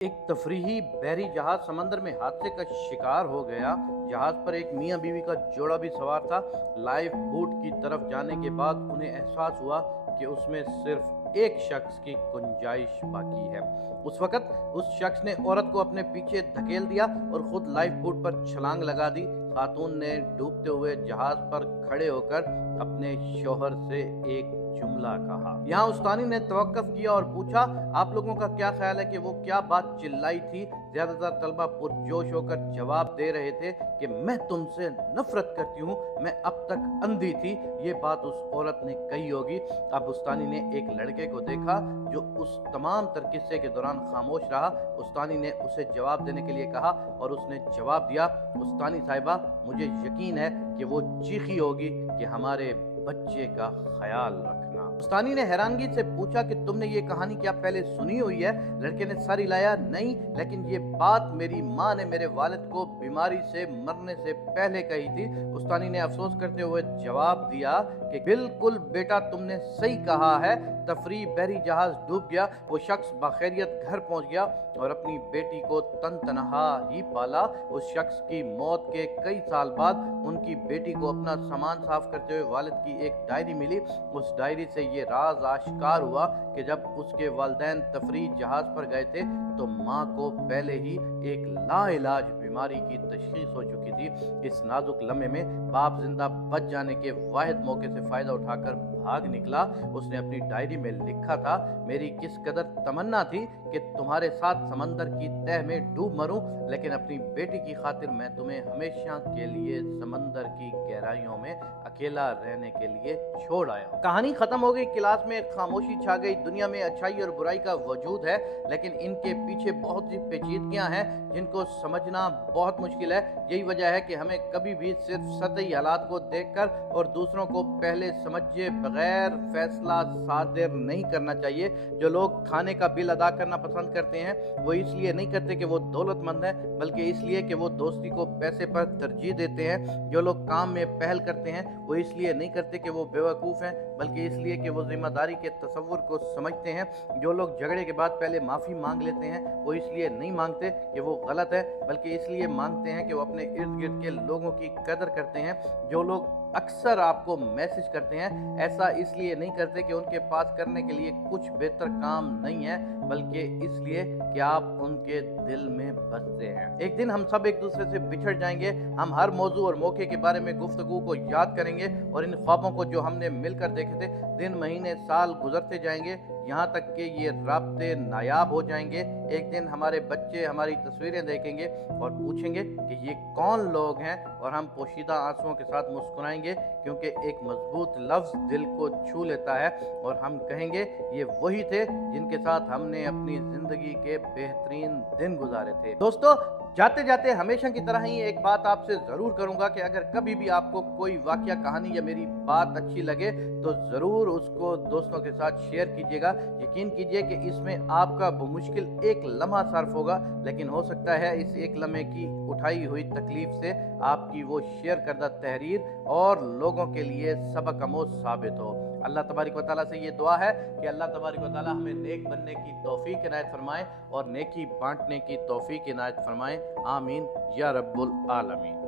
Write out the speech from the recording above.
एक तफरीही बहरी जहाज समंदर में हादसे का शिकार हो गया। जहाज पर एक मियां बीवी का जोड़ा भी सवार था। लाइफ बोट की तरफ जाने के बाद उन्हें एहसास हुआ कि उसमें सिर्फ एक शख्स की गुंजाइश बाकी है। उस वक्त उस शख्स ने औरत को अपने पीछे धकेल दिया और खुद लाइफ बोट पर छलांग लगा दी। खातून ने डूबते हुए जहाज पर खड़े होकर अपने शौहर से एक जुमला कहा। यहाँ उस्तानी ने तवक्कुफ किया और पूछा, आप लोगों का क्या ख्याल है कि वो क्या बात चिल्लाई थी? ज्यादातर तलबा पुरजोश होकर जवाब दे रहे थे कि मैं तुमसे नफरत करती हूँ, मैं अब तक अंधी थी। ये बात उस औरत ने कही होगी। अब उस्तानी ने एक लड़के को देखा जो उस तमाम तर किस्से के दौरान खामोश रहा। उस्तानी ने उसे जवाब देने के लिए कहा और उसने जवाब दिया, उस्तानी साहिबा, मुझे यकीन है कि वो चीखी होगी कि हमारे बच्चे का ख्याल रखना। उस्तानी ने हैरानगी से पूछा कि तुमने ये कहानी क्या पहले सुनी हुई है? लड़के ने सर हिलाया, नहीं, लेकिन ये बात मेरी माँ ने मेरे वालिद को बीमारी से मरने से पहले कही थी। उस्तानी ने अफसोस करते हुए जवाब दिया कि बिल्कुल बेटा, तुमने सही कहा है। तफरी बहरी जहाज डूब गया। वो शख्स बाखैरियत घर पहुंच गया और अपनी बेटी को तन तनहा ही पाला। उस शख्स की मौत के कई साल बाद उनकी बेटी को अपना सामान साफ करते हुए वालिद की एक डायरी मिली। उस डायरी से ये राज आश्कार हुआ कि जब उसके वालिदैन तफरी जहाज पर गए थे तो माँ को पहले ही एक लाइलाज बीमारी की तशखीस हो चुकी थी। इस नाजुक लम्हे में बाप जिंदा बच जाने के वाहिद मौके से फायदा उठाकर भाग निकला। उसने अपनी डायरी में लिखा था, मेरी किस कदर तमन्ना थी कि तुम्हारे साथ समंदर की तह में डूब मरूं, लेकिन अपनी बेटी की खातिर मैं तुम्हें हमेशा के लिए समंदर की गहराइयों में अकेला रहने के लिए छोड़ आया। कहानी खत्म हो गई। क्लास में खामोशी छा गई। दुनिया में अच्छाई और बुराई का वजूद है, लेकिन इनके पीछे बहुत सी पेचीदगियां हैं जिनको समझना बहुत मुश्किल है। यही वजह है कि हमें कभी भी सिर्फ सतही हालात को देखकर और दूसरों को पहले समझे बगैर फैसला सादिर नहीं करना चाहिए। जो लोग खाने का बिल अदा करना पसंद करते हैं वो इसलिए नहीं करते कि वो दौलतमंद है, बल्कि इसलिए कि वो दोस्ती को पैसे पर तरजीह देते हैं। जो लोग काम में पहल करते हैं वो इसलिए नहीं करते कि वो बेवकूफ़ हैं, बल्कि इसलिए कि वो जिम्मेदारी के तसव्वुर को समझते हैं। जो लोग झगड़े के बाद पहले माफ़ी मांग लेते हैं वो इसलिए नहीं मांगते कि वो गलत है, बल्कि इसलिए मांगते हैं कि वो अपने इर्द गिर्द के लोगों की कदर करते हैं। जो लोग अक्सर आपको मैसेज करते हैं ऐसा इसलिए नहीं करते कि उनके पास करने के लिए कुछ बेहतर काम नहीं है, बल्कि इसलिए कि आप उनके दिल में बसते हैं। एक दिन हम सब एक दूसरे से बिछड़ जाएंगे। हम हर मौजू और मौके के बारे में गुफ्तगू को याद करेंगे और इन ख्वाबों को जो हमने मिलकर देखे थे, दिन महीने साल गुजरते जाएंगे, यहाँ तक कि ये राब्ते नायाब हो जाएंगे। एक दिन हमारे बच्चे हमारी तस्वीरें देखेंगे और पूछेंगे कि ये कौन लोग हैं, और हम पोशीदा आंसुओं के साथ मुस्कुराएंगे क्योंकि एक मजबूत लफ्ज़ दिल को छू लेता है और हम कहेंगे ये वही थे जिनके साथ हमने अपनी ज़िंदगी के बेहतरीन दिन गुजारे थे। दोस्तों, जाते जाते हमेशा की तरह ही एक बात आपसे ज़रूर करूँगा कि अगर कभी भी आपको कोई वाक़या, कहानी या मेरी बात अच्छी लगे तो ज़रूर उसको दोस्तों के साथ शेयर कीजिएगा। यकीन कीजिए कि इसमें आपका बमुश्किल एक लम्हा सर्फ होगा, लेकिन हो सकता है इस एक लम्हे की उठाई हुई तकलीफ से आपकी वो शेयर करदा तहरीर और लोगों के लिए सबक आमोज़ साबित हो। अल्लाह तबारक व तआला से ये दुआ है कि अल्लाह तबारक व तआला हमें नेक बनने की तौफीक इनायत फरमाए और नेकी बांटने की तौफीक इनायत फरमाए। आमीन या रब्बुल आलमीन।